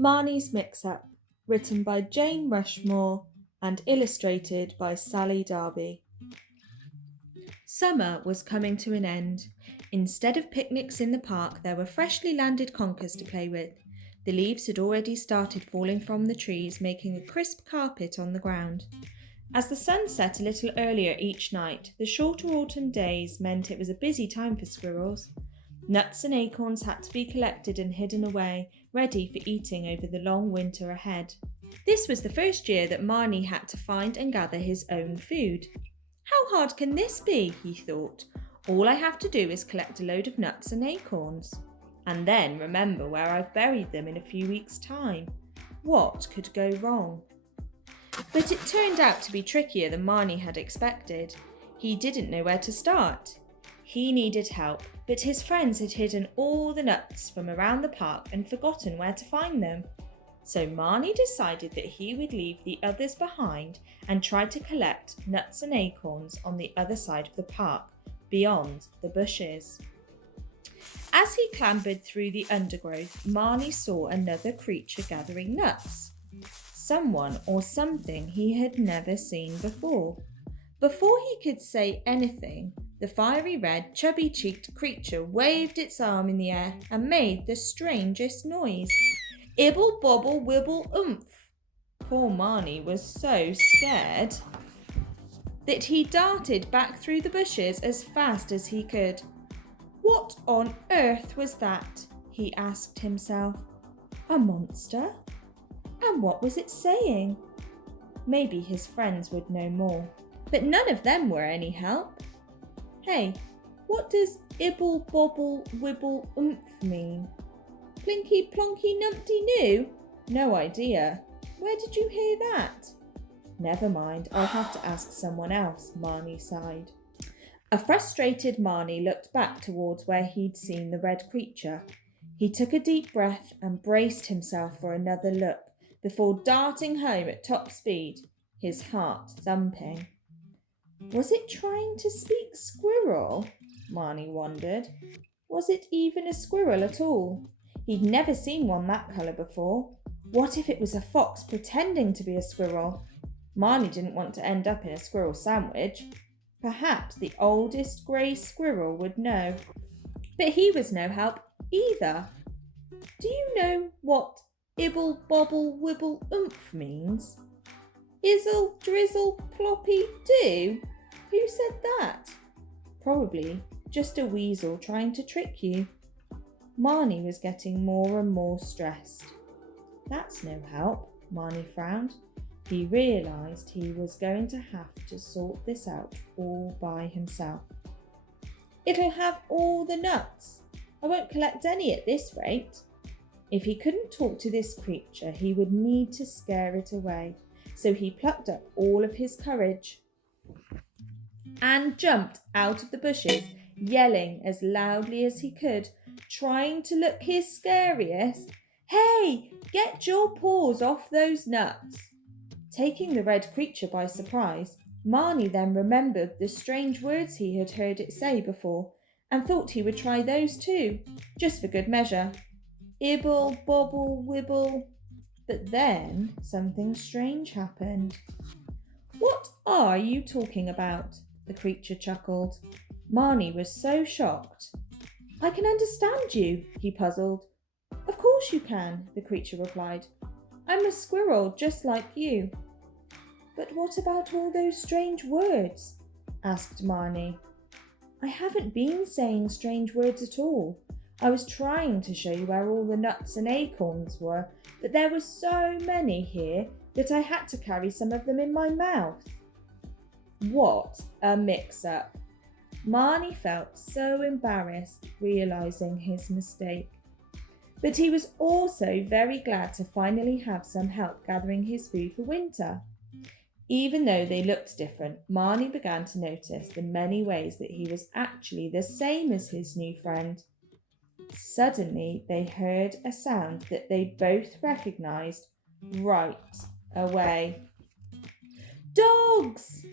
Marney's Mix-Up, written by Jane Rushmore and illustrated by Sally Darby. Summer was coming to an end. Instead of picnics in the park, there were freshly landed conkers to play with. The leaves had already started falling from the trees, making a crisp carpet on the ground. As the sun set a little earlier each night, the shorter autumn days meant it was a busy time for squirrels. Nuts and acorns had to be collected and hidden away, ready for eating over the long winter ahead. This was the first year that Marney had to find and gather his own food. How hard can this be, he thought. All I have to do is collect a load of nuts and acorns. And then remember where I've buried them in a few weeks' time. What could go wrong? But it turned out to be trickier than Marney had expected. He didn't know where to start. He needed help, but his friends had hidden all the nuts from around the park and forgotten where to find them. So Marney decided that he would leave the others behind and try to collect nuts and acorns on the other side of the park, beyond the bushes. As he clambered through the undergrowth, Marney saw another creature gathering nuts. Someone or something he had never seen before. Before he could say anything, the fiery red, chubby-cheeked creature waved its arm in the air and made the strangest noise. Ibble, bobble, wibble, oomph. Poor Marney was so scared that he darted back through the bushes as fast as he could. What on earth was that? He asked himself. A monster? And what was it saying? Maybe his friends would know more, but none of them were any help. Hey, what does ibble, bobble, wibble, oomph mean? Plinky, plonky, numpty noo? No idea. Where did you hear that? Never mind, I'll have to ask someone else, Marney sighed. A frustrated Marney looked back towards where he'd seen the red creature. He took a deep breath and braced himself for another look before darting home at top speed, his heart thumping. Was it trying to speak squirrel? Marney wondered. Was it even a squirrel at all? He'd never seen one that colour before. What if it was a fox pretending to be a squirrel? Marney didn't want to end up in a squirrel sandwich. Perhaps the oldest grey squirrel would know. But he was no help either. Do you know what ibble, bobble, wibble, oomph means? Izzle, drizzle, ploppy, do? Who said that? Probably just a weasel trying to trick you. Marney was getting more and more stressed. That's no help, Marney frowned. He realised he was going to have to sort this out all by himself. It'll have all the nuts. I won't collect any at this rate. If he couldn't talk to this creature, he would need to scare it away. So he plucked up all of his courage and jumped out of the bushes, yelling as loudly as he could, trying to look his scariest. Hey, get your paws off those nuts! Taking the red creature by surprise, Marney then remembered the strange words he had heard it say before and thought he would try those too, just for good measure. Ibble, bobble, wibble. But then something strange happened. What are you talking about? The creature chuckled. Marney was so shocked. I can understand you, he puzzled. Of course you can, the creature replied. I'm a squirrel just like you. But what about all those strange words? Asked Marney. I haven't been saying strange words at all. I was trying to show you where all the nuts and acorns were, but there were so many here that I had to carry some of them in my mouth. What a mix-up. Marney felt so embarrassed, realising his mistake. But he was also very glad to finally have some help gathering his food for winter. Even though they looked different, Marney began to notice the many ways that he was actually the same as his new friend. Suddenly, they heard a sound that they both recognised right away. Dogs!